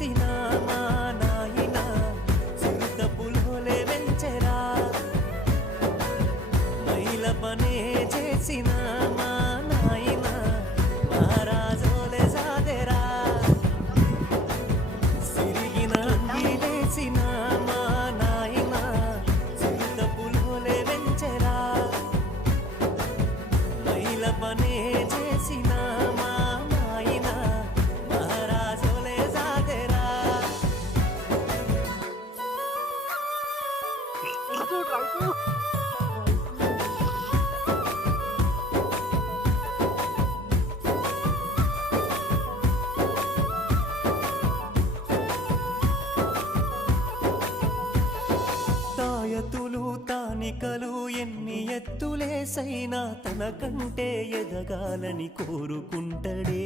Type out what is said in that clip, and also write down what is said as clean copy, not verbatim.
చేసిన మా నాయన చిరుత పులోలే వెంచెరా మైల పనే చేసిన మా నాయన మహారాజోలే సాదెరా సిరిగిన అంగిలేసిన మా నాయన చిరుత పులోలే వెంచెరా మైల పనే చేసిన మా నాయన మహారాజోలే సాదెరా తాయతులు తానికలు ఎన్ని ఎత్తులేసైనా తనకంటే ఎదగాలని కోరుకుంటడే